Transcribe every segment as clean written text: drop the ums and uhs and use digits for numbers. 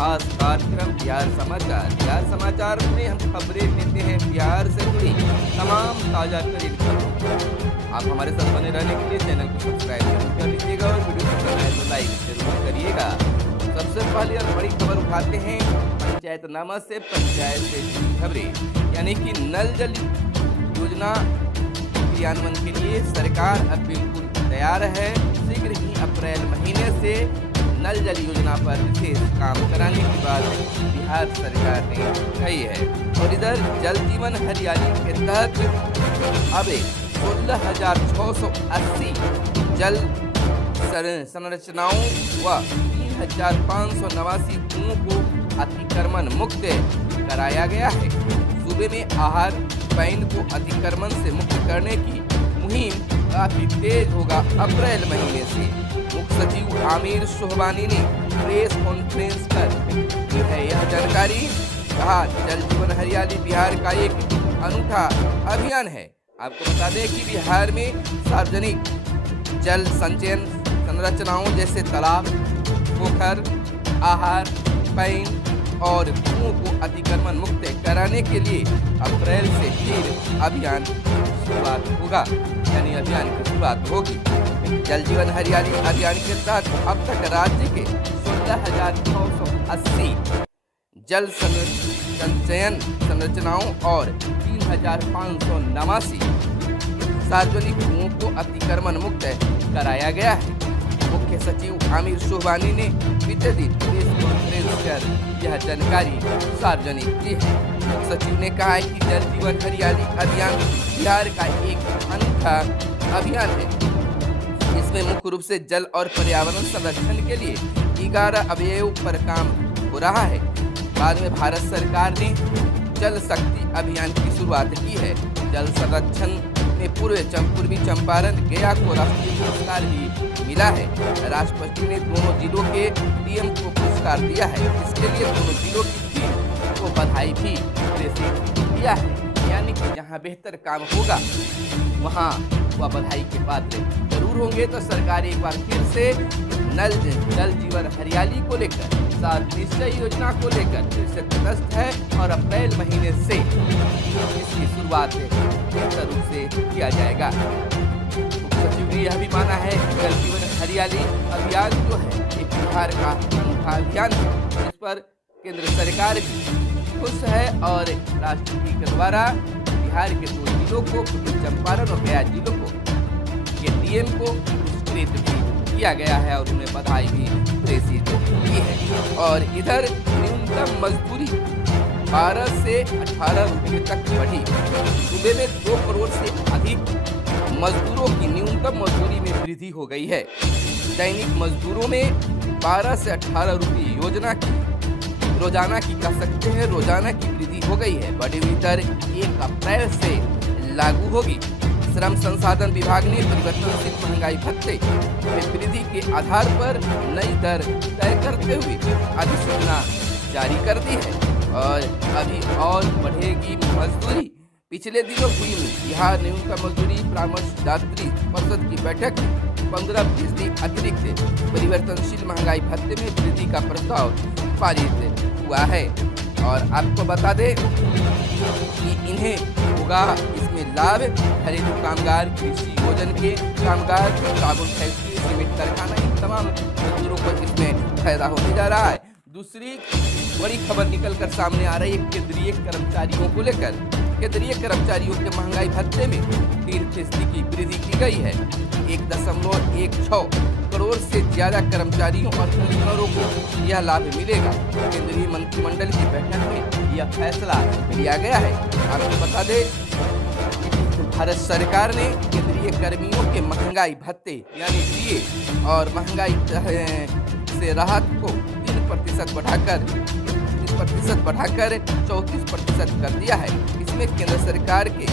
खास कार्यक्रम बिहार समाचार। बिहार समाचार में हम खबरें लेते हैं बिहार से जुड़ी तमाम ताजा तरीन खबरों को। आप हमारे साथ बने रहने के लिए चैनल को सब्सक्राइब जरूर कर लीजिएगा और वीडियो पसंद आए तो लाइक जरूर करिएगा। सबसे पहले और बड़ी खबर उठाते हैं पंचायतनामा से जुड़ी खबरें, यानी कि नल जल योजना क्रियान्वयन के लिए सरकार अब बिल्कुल तैयार है। शीघ्र ही अप्रैल महीने से नल जल योजना पर विशेष काम कराने की बात बिहार सरकार ने कही है। और इधर जल जीवन हरियाली के तहत अब 16,680 जल संरचनाओं व 3,589 कुओं को अतिक्रमण मुक्त कराया गया है। सूबे में आहार पैन को अतिक्रमण से मुक्त करने की मुहिम काफी तेज होगा अप्रैल महीने से। मुख्य सचिव आमिर सुहबानी ने प्रेस कॉन्फ्रेंस कर दी है यह जानकारी। कहा, जल जीवन हरियाली बिहार का एक अनूठा अभियान है। आपको बता दें कि बिहार में सार्वजनिक जल संचयन संरचनाओं जैसे तालाब, पोखर, आहार पैन और कुओं को अतिक्रमण मुक्त कराने के लिए अप्रैल से फिर अभियान शुरुआत होगा, यानी अभियान की शुरुआत होगी। जल जीवन हरियाली अभियान के तहत अब तक राज्य के 16,680 जल संचयन संरचनाओं और 3,589 सार्वजनिक कुओं को अतिक्रमण मुक्त कराया गया है। मुख्य सचिव आमिर सुहबानी ने बीते दिन प्रेस कॉन्फ्रेंस कर यह जानकारी सार्वजनिक की है। मुख्य सचिव ने कहा है कि जल जीवन हरियाली अभियान बिहार का एक अनूठा अभियान है। इसमें मुख्य रूप से जल और पर्यावरण संरक्षण के लिए 11 अवयव पर काम हो रहा है। बाद में भारत सरकार ने जल शक्ति अभियान की शुरुआत की है। जल संरक्षण में पूर्वी चंपारण गया को राष्ट्रीय पुरस्कार भी मिला है। राष्ट्रपति ने दोनों जिलों के डीएम को पुरस्कार दिया है। इसके लिए दोनों जिलों की टीम को बधाई भी प्रेषित किया है। यानी कि जहां बेहतर काम होगा वहां वह बधाई के पात्र जरूर होंगे। तो सरकार एक बार फिर से जल जीवन हरियाली को लेकर, साथ निश्चय योजना को लेकर फिर से तटस्थ है और अप्रैल महीने से इसकी शुरुआत बेहतर रूप से किया जाएगा। मुख्य सचिव ने यह भी माना है कि जल जीवन हरियाली अभियान जो है एक बिहार का अनूठा अभियान है, जिस पर केंद्र सरकार भी खुश है और राष्ट्रपति के द्वारा बिहार के 2 जिलों को, पूर्वी चंपारण और गया जिलों को के डीएम को पुरस्कृत भी किया गया है और उन्हें बधाई भी प्रेषित की है। और इधर न्यूनतम मजदूरी 12 से 18 रुपये तक बढ़ी। सूबे में 2 करोड़ से अधिक मजदूरों की न्यूनतम मजदूरी में वृद्धि हो गई है। दैनिक मजदूरों में 12 से 18 रुपये रोजाना की कह सकते हैं रोजाना की वृद्धि हो गई है। बढ़ी हुई दर 1 अप्रैल से लागू होगी। श्रम संसाधन विभाग ने परिवर्तनशील महंगाई भत्ते में वृद्धि के आधार पर नई दर तय करते हुए अधिसूचना जारी कर दी है। और अभी और बढ़ेगी मजदूरी। पिछले दिनों हुई बिहार न्यूनतम मजदूरी परामर्शदात्री परिषद की बैठक में 15% अतिरिक्त परिवर्तनशील महंगाई भत्ते में वृद्धि का प्रस्ताव पारित हुआ है। और आपको बता दें कि इन्हें होगा इसमें लाभ घरेलू कामगार, कृषि योजन के कामगार, साबुन फैक्ट्री, सीमेंट कारखाना, इन तमाम मजदूरों को इसमें फायदा होने जा रहा है। दूसरी बड़ी खबर निकल कर सामने आ रही है केंद्रीय कर्मचारियों को लेकर। केंद्रीय कर्मचारियों के महंगाई भत्ते में 3% की वृद्धि की गई है। 1.16 करोड़ से ज्यादा कर्मचारियों और पेंशनरों को यह लाभ मिलेगा। केंद्रीय मंत्रिमंडल की बैठक में यह फैसला लिया गया है। आपको बता दें भारत सरकार ने केंद्रीय कर्मियों के महंगाई भत्ते यानी डीए और महंगाई से राहत को 3% बढ़ाकर 34% कर दिया है। इसमें केंद्र सरकार के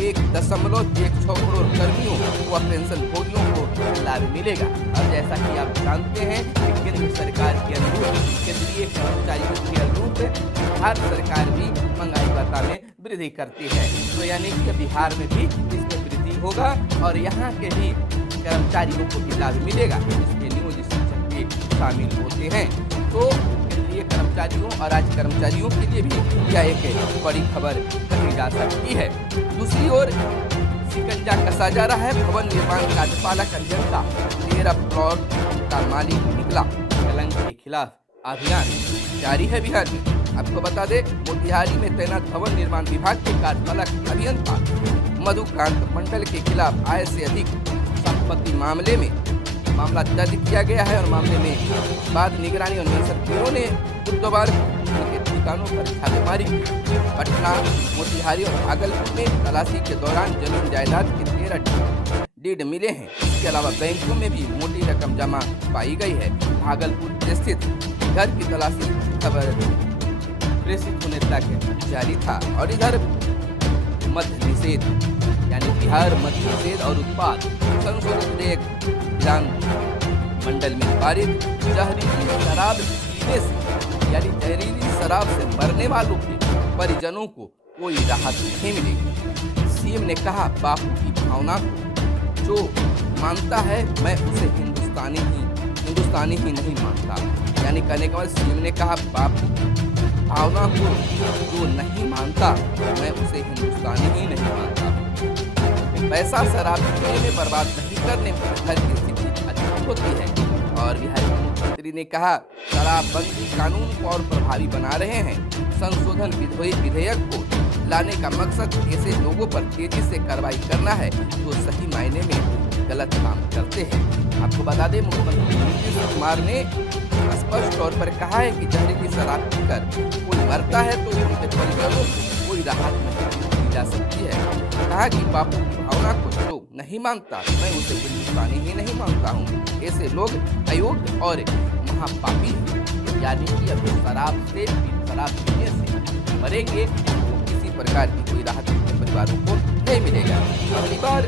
1.16 करोड़ कर्मियों व पेंशन भोगियों को लाभ मिलेगा। और जैसा कि आप जानते हैं कि केंद्र सरकार के अनुरूप, केंद्रीय कर्मचारियों के अनुरूप भारत सरकार भी महंगाई भत्ता में वृद्धि करती है। तो यानी कि बिहार में भी इसमें वृद्धि होगा और यहाँ के भी कर्मचारियों को भी लाभ मिलेगा, जिसमें नियोजित शिक्षक भी शामिल होते हैं। तो केंद्रीय कर्मचारियों और राज्य कर्मचारियों के लिए भी यह एक बड़ी खबर कही जा सकती है। दूसरी ओर शिकंजा कसा जा रहा है भवन निर्माण कार्यपालक अभियंता 13 प्लॉट का मालिक निकला, कलंक के खिलाफ अभियान जारी है बिहार में। आपको बता दें, मोतिहारी में तैनात भवन निर्माण विभाग के कार्यपालक अभियंता मधुकांत मंडल के खिलाफ आय से अधिक संपत्ति मामले में मामला दर्ज किया गया है और मामले में बाद निगरानी अन्वेषण ब्यूरो ने बुधवार उनके ठिकानों पर छापेमारी की। पटना, मोतिहारी और भागलपुर में तलाशी के दौरान जमीन जायदाद के 13 डीड मिले हैं। इसके अलावा बैंकों में भी मोटी रकम जमा पाई गई है। भागलपुर स्थित घर की तलाशी खबर प्रेषित होने तक जारी था। और इधर मद्य निषेध यानी बिहार मद्य निषेध और उत्पाद संशोधन विधेयक विधान मंडल में पारित। जहरीली शराब पीने से यानी जहरीली शराब से मरने वालों के परिजनों को कोई राहत नहीं मिलेगी। सीएम ने कहा, बापू की भावना को जो मानता है मैं उसे हिंदुस्तानी ही नहीं मानता। यानी कहने के बाद सीएम ने कहा, बापू की भावना को जो नहीं मानता मैं उसे हिंदुस्तानी ही नहीं मानता। पैसा शराब पीने में बर्बाद नहीं करने पर घर की स्थिति अच्छी होती है। और बिहार के मुख्यमंत्री ने कहा, शराबबंदी कानून को और प्रभावी बना रहे हैं। संशोधन विधेयक को लाने का मकसद ऐसे लोगों पर तेजी से कार्रवाई करना है जो सही मायने में गलत काम करते हैं। आपको बता दें, मुख्यमंत्री नीतीश कुमार ने स्पष्ट तौर पर कहा है कि जहरीली शराब पीकर कोई मरता है तो उनके परिजनों को कोई राहत नहीं दी जा सकती है। कहा कि बापू की भावना को जो नहीं मानता मैं उसे हिंदुस्तानी ही नहीं मानता हूँ। ऐसे लोग अयोग्य और महापापी हैं। यानी कि अब शराब पीने से मरेंगे तो किसी प्रकार की कोई राहत उनके परिवारों को नहीं मिलेगा। पहली बार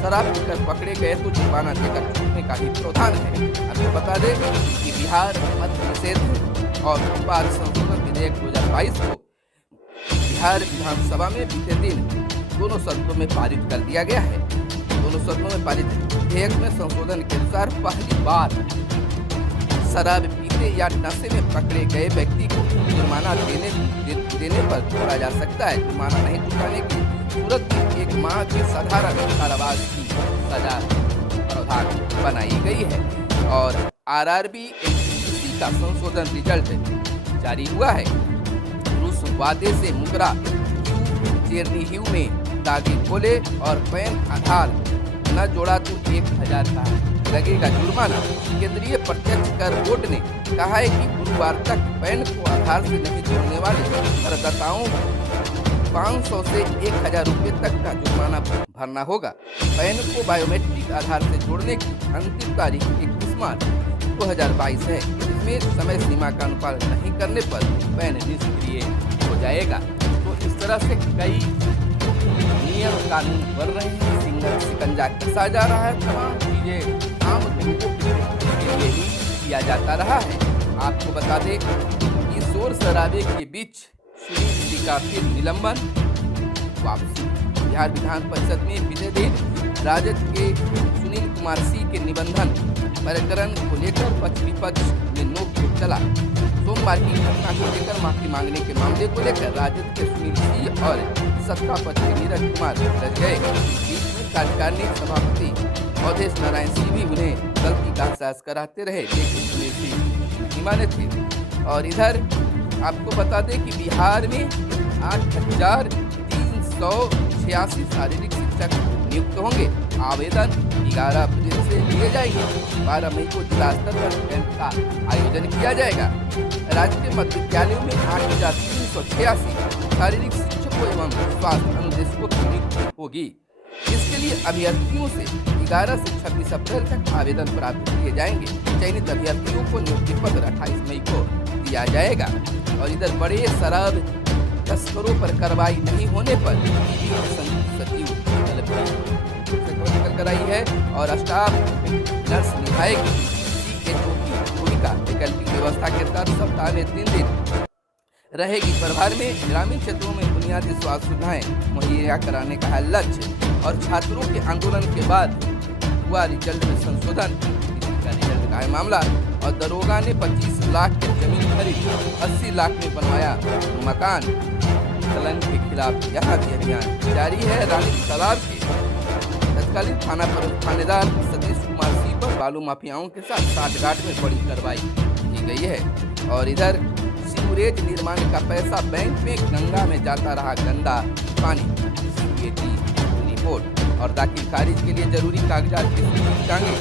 शराब पीकर पकड़े गए तो जुर्माना देकर छूटने का ही प्रावधान है। आपको बता दें कि बिहार मद्य निषेध और उत्पाद संशोधन विधेयक 2022 को बिहार विधानसभा में बीते दिन दोनों सदनों में पारित कर दिया गया है। दोनों सदनों में पारित विधेयक में संशोधन के अनुसार पहली बार शराब पीते या नशे में पकड़े गए व्यक्ति को जुर्माना देने पर छोड़ा जा सकता है। जुर्माना नहीं चुकाने की सूरत में 1 माह के साधारण कारावास की सजा प्रावधान बनाई गई है। और आरआरबी एनटीपीसी का संशोधन रिजल्ट जारी हुआ है। रूस वादे से मुकरा चेरनीहिव में दागे खोले और पैन आधार न जोड़ा तो 1000 का लगेगा जुर्माना। केंद्रीय प्रत्यक्ष कर बोर्ड ने कहा है कि गुरुवार तक पैन को आधार से नहीं जोड़ने वाले करदाताओं 500 से 1000 रुपये तक का जुर्माना भरना होगा। पैन को बायोमेट्रिक आधार से जोड़ने की अंतिम तारीख 21 मार्च 2022 है। इसमें समय सीमा का अनुपालन नहीं करने पर पैन निष्क्रिय हो जाएगा। तो इस तरह से कई नियम कानून बन रहे हैं, शिकंजा कसा जा रहा है। तमाम चीजें आम लोगों के लिए ही किया जाता रहा है। आपको बता दें कि शोर शराबे के बीच सुनील सिंह का फिर निलंबन, वापसी। बिहार विधान परिषद में बीते दिन राजद के सुनील कुमार सिंह के निबंधन प्रकरण को लेकर पक्ष विपक्ष में नोक-झोंक चला। सोमवार की घटना को लेकर माफी मांगने के मामले को लेकर राजद के सुनील सिंह और सत्ता पक्ष के नीरज कुमार रह गए। बीच में कार्यकारिणी सभापति अवधेश नारायण सिंह भी उन्हें गलती का एहसास कराते रहे, लेकिन सुनील सिंह नहीं माने थे। और इधर आपको बता दें कि बिहार में 8386 शारीरिक शिक्षक नियुक्त होंगे। आवेदन 11 अप्रैल से लिए जाएंगे। 12 मई को जिला स्तर पर कैंप का आयोजन किया जाएगा। राज्य के मध्य विद्यालयों में 8386 शारीरिक शिक्षकों एवं स्वास्थ्य अनुदेशकों की नियुक्ति होगी। इसके लिए अभ्यर्थियों से 11 से 26 अप्रैल तक आवेदन प्राप्त किए जाएंगे। चयनित अभ्यर्थियों को नियुक्ति पत्र 28 मई को दिया जाएगा। और इधर बड़े शराब तस्करों पर कार्रवाई नहीं होने पर सचिव निकल कर आई है और स्टाफ नर्स निभाएगी CHO की भूमिका। वैकल्पिक व्यवस्था के तहत सप्ताह में 3 दिन रहेगी प्रभार में। ग्रामीण क्षेत्रों में बुनियादी स्वास्थ्य सुविधाएं मुहैया कराने का है लक्ष्य। और छात्रों के आंदोलन के बाद हुआ रिजल्ट में संशोधन, रिजल्ट का है मामला। और दरोगा ने 25 लाख की जमीन खरीद 80 लाख में बनवाया मकान। कलंक के खिलाफ यहाँ भी अभियान जारी है। रानी तालाब के तत्कालीन थानेदार सतीश कुमार सिंह पर बालू माफियाओं के साथ साठगांठ में बड़ी कार्रवाई की गई है। और इधर सीवरेज निर्माण का पैसा बैंक में गंगा में जाता रहा गंदा पानी। रिपोर्ट और दाखिल खारिज के लिए जरूरी कागजात की सूची टांगे।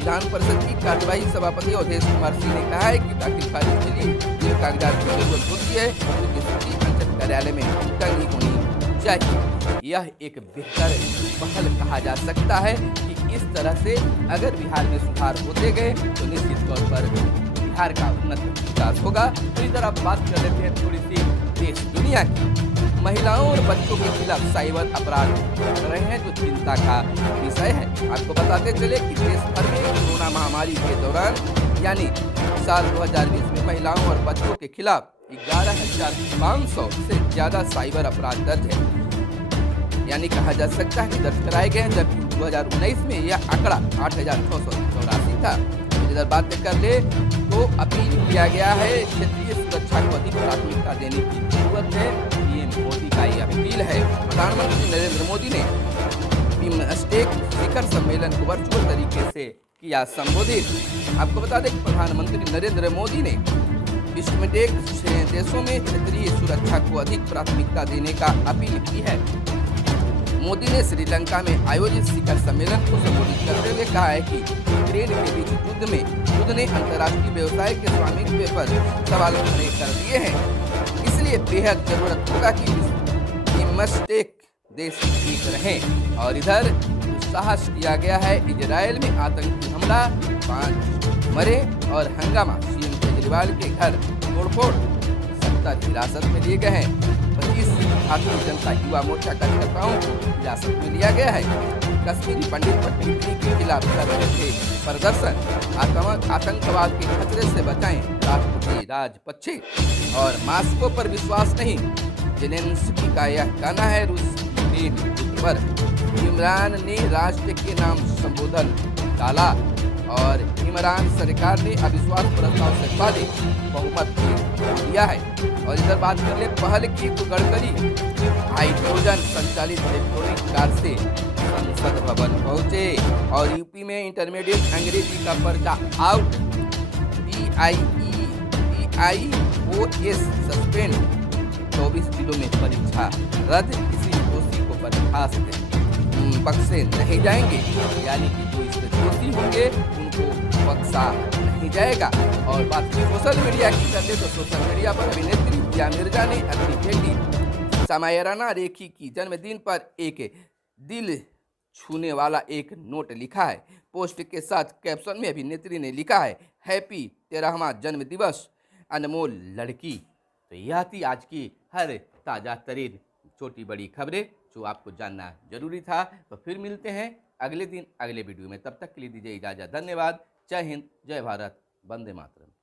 विधान परिषद की कार्यवाही सभापति अवधेश कुमार सिंह ने कहा है कि दाखिल खारिज के लिए जिन कागजात की जरूरत होती है उनकी सूची अंचल कार्यालय में टंगी होनी चाहिए। यह एक बेहतर पहल कहा जा सकता है कि इस तरह से अगर बिहार में सुधार होते गए तो निश्चित तौर पर बिहार का उन्नत विकास होगा। तो इधर आप बात कर लेते हैं थोड़ी सी देश दुनिया की। महिलाओं और बच्चों के खिलाफ साइबर अपराध बढ़ रहे हैं जो चिंता का विषय है। आपको बताते चले कि देश भर में कोरोना महामारी के दौरान यानी साल 2020 में महिलाओं और बच्चों के खिलाफ 11,500 से ज्यादा साइबर अपराध दर्ज है, यानी कहा जा सकता है कि दर्ज कराए गए हैं, जबकि 2019 में यह आंकड़ा 8,684 था। इधर बात कर ले तो अपील किया गया है क्षेत्रीय सुरक्षा को अधिक प्राथमिकता देने की जरूरत है। पीएम मोदी का यह अपील है। प्रधानमंत्री नरेंद्र मोदी ने बिम्स्टेक शिखर सम्मेलन को वर्चुअल तरीके से किया संबोधित। आपको बता दें कि प्रधानमंत्री नरेंद्र मोदी ने बिम्स्टेक देशों में क्षेत्रीय सुरक्षा को अधिक प्राथमिकता देने का अपील की है। मोदी ने श्रीलंका में आयोजित शिखर सम्मेलन को संबोधित करते हुए कहा है कि यूक्रेन के बीच युद्ध ने अंतर्राष्ट्रीय व्यवसाय के स्वामित्व पर सवाल खड़े कर दिए हैं। इसलिए बेहद जरूरत होगा कि बिम्स्टेक देश एक रहें। और इधर साहस किया गया है इजरायल में आतंकी हमला, 5 मरे और हंगामा। सीएम केजरीवाल के घर तोड़फोड़, 70 हिरासत में लिए गए हैं। 25 भारतीय जनता युवा मोर्चा कार्यकर्ताओं को हिरासत में लिया गया है। कश्मीरी पंडित पट्टनी के खिलाफ कर रहे थे प्रदर्शन। आतंकवाद के खतरे से बचाएं राष्ट्रपति राजपक्षे। और मास्को पर विश्वास नहीं, जेलेंस्की का यह कहना है। रूस युद्ध पर इमरान ने राष्ट्र के नाम संबोधन डाला और इमरान सरकार ने अविश्वास प्रस्ताव से पहले बहुमत दिया है। और इधर बात कर ले पहल की तो गडकरी हाइड्रोजन संचालित इलेक्ट्रॉनिक कार से संसद भवन पहुंचे। और यूपी में इंटरमीडिएट अंग्रेजी का पर्चा आउट। PIOS सस्पेंड, 24 जिलों में परीक्षा रद्द। किसी दोषी को बर्खास्त बख्शे नहीं जाएंगे, यानी कि जो इसमें दोषी होंगे उनको बख्शा नहीं जाएगा। और बात सोशल मीडिया की करते तो सोशल मीडिया पर अभिनेत्री दिया मिर्जा ने अपनी बेटी समायराना रेखी की जन्मदिन पर एक दिल छूने वाला एक नोट लिखा है। पोस्ट के साथ कैप्शन में अभिनेत्री ने लिखा है, हैप्पी 13वां जन्म दिवस अनमोल लड़की। तो यह थी आज की हर ताज़ा तरीन छोटी बड़ी खबरें जो आपको जानना जरूरी था। तो फिर मिलते हैं अगले दिन अगले वीडियो में। तब तक के लिए दीजिए इजाज़त। धन्यवाद। जय हिंद, जय भारत, वंदे मातरम।